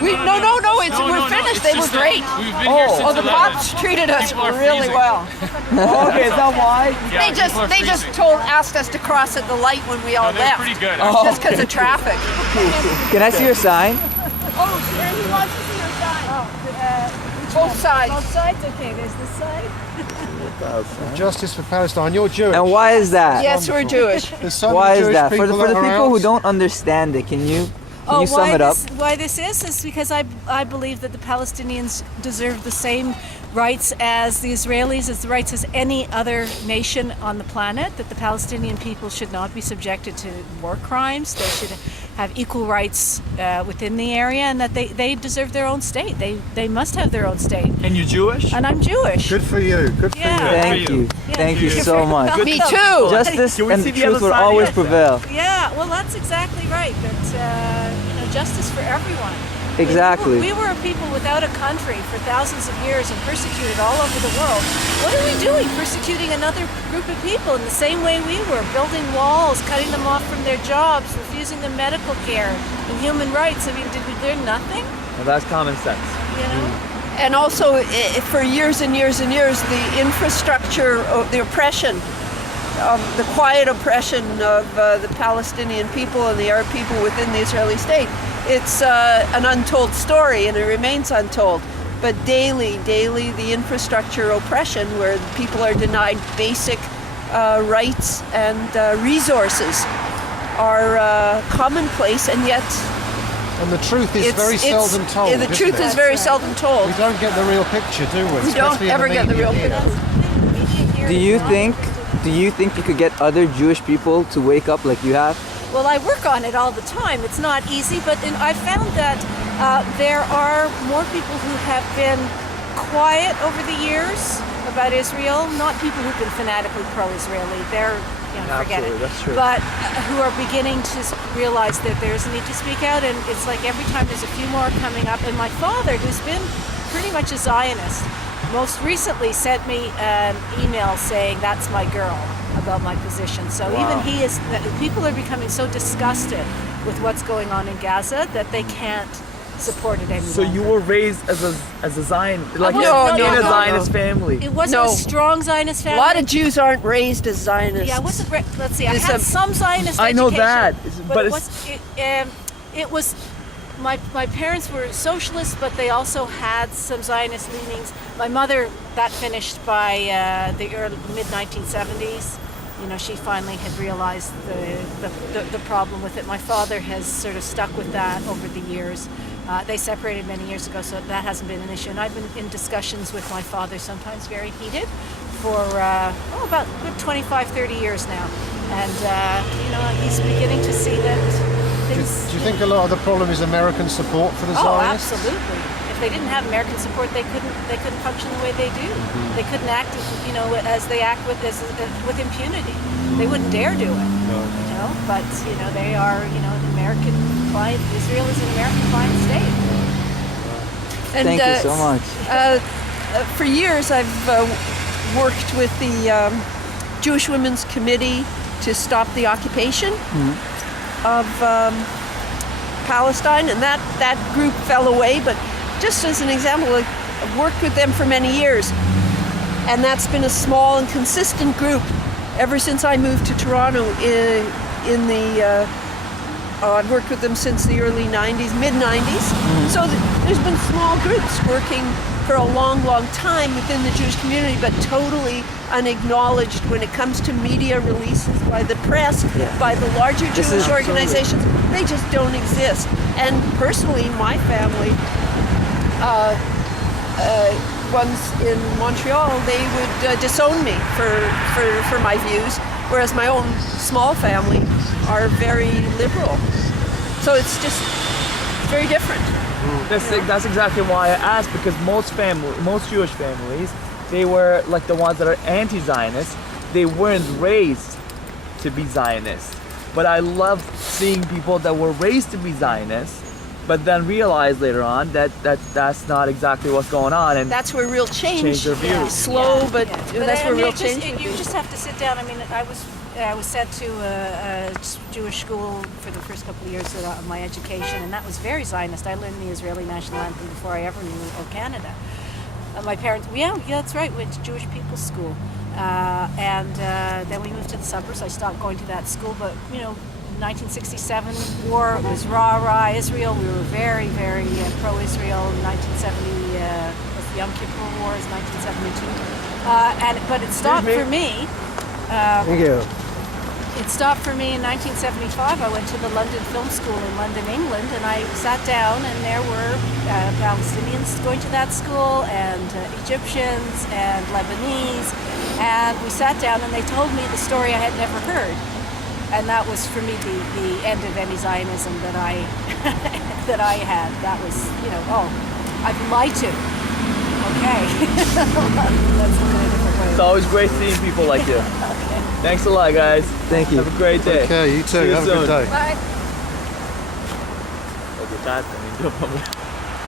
We're finished. They were great. The cops treated us really well. Okay, is that why? They just asked us to cross at the light when we all left. Pretty good. Just because of traffic. Can I see your sign? He wants to see your sign. Both sides. Both sides? Okay, there's this side. Justice for Palestine. You're Jewish. And why is that? Yes, we're Jewish. There's so Why many is Jewish that? For the that are people who out. don't understand it, can you sum it up? Why this is because I believe that the Palestinians deserve the same rights as the Israelis, as the rights as any other nation on the planet, that the Palestinian people should not be subjected to war crimes. They should have equal rights within the area, and that they deserve their own state. They must have their own state. And you're Jewish? And I'm Jewish. Good for you. Good for you. Thank you. Thank you so much. Me too. Justice and the truth will always prevail. Yeah, well, that's exactly right. That justice for everyone. Exactly. We were a people without a country for thousands of years and persecuted all over the world. What are we doing? Persecuting another group of people in the same way we were, building walls, cutting them off from their jobs, refusing them medical care and human rights. I mean, did we learn nothing? Well, that's common sense. You know? And also, for years and years and years, the infrastructure, the oppression, the quiet oppression of the Palestinian people and the Arab people within the Israeli state, it's an untold story, and it remains untold. But daily, the infrastructure oppression, where people are denied basic rights and resources, are commonplace, and yet And the truth is very seldom told. The truth is very seldom told. We don't get the real picture, do we? We don't Especially in ever get the real media. picture. Do you think you could get other Jewish people to wake up like you have? Well, I work on it all the time. It's not easy, but I found that there are more people who have been quiet over the years about Israel, not people who've been fanatically pro-Israeli. They're, forget it. That's true. But who are beginning to realize that there's a need to speak out, and it's like every time there's a few more coming up. And my father, who's been pretty much a Zionist, most recently sent me an email saying, "That's my girl," about my position. So even people are becoming so disgusted with what's going on in Gaza that they can't support it anymore. So you were raised as a Zionist, No, in a Zionist family. It wasn't a strong Zionist A family. lot of Jews aren't raised as Zionists. Yeah, let's see. I had some Zionist I know education, that, but but it was my parents were socialists, but they also had some Zionist leanings. My mother, that finished by the mid 1970s. She finally had realized the problem with it. My father has sort of stuck with that over the years. They separated many years ago, so that hasn't been an issue. And I've been in discussions with my father, sometimes very heated, for about good 25, 30 years now. And, he's beginning to see that things... Do you think a lot of the problem is American support for the Zionists? Absolutely. If they didn't have American support, they couldn't function the way they do. They couldn't act, as they act with impunity. They wouldn't dare do it. But they are, an American client. Israel is an American client state. And, Thank you so much. For years, I've worked with the Jewish Women's Committee to stop the occupation of Palestine, and that group fell away. But just as an example, I've worked with them for many years, and that's been a small and consistent group ever since I moved to Toronto I've worked with them since the early 90s, mid-90s. So there's been small groups working for a long, long time within the Jewish community, but totally unacknowledged when it comes to media releases by the press, by the larger Jewish organizations. They just don't exist. And personally, my family, ones in Montreal, they would disown me for my views, whereas my own small family are very liberal. So it's very different. That's exactly why I asked, because most Jewish families, they were like the ones that are anti-Zionist. They weren't raised to be Zionists. But I love seeing people that were raised to be Zionists, but then realize later on that that's not exactly what's going on, and that's where real change their views. Slow, but that's where real change. You just have to sit down. I mean, I was I was sent to a Jewish school for the first couple of years of my education, and that was very Zionist. I learned the Israeli national anthem before I ever knew of Canada. My parents, yeah, that's right, went to Jewish People's School. And then we moved to the suburbs. I stopped going to that school, but 1967 war, it was rah-rah Israel. We were very, very pro-Israel. 1970 was the Yom Kippur Wars, 1972. But it stopped for me. Thank you. It stopped for me in 1975. I went to the London Film School in London, England, and I sat down, and there were Palestinians going to that school, and Egyptians, and Lebanese, and we sat down, and they told me the story I had never heard, and that was for me the end of any Zionism that I that I had. That was, I've been lied to. Okay, let's look at it a different way. It's always great seeing people like you. Okay. Thanks a lot, guys. Thank you. Have a great day. Okay, you too. See you Have a soon. good day. Bye. Oggi chat, mi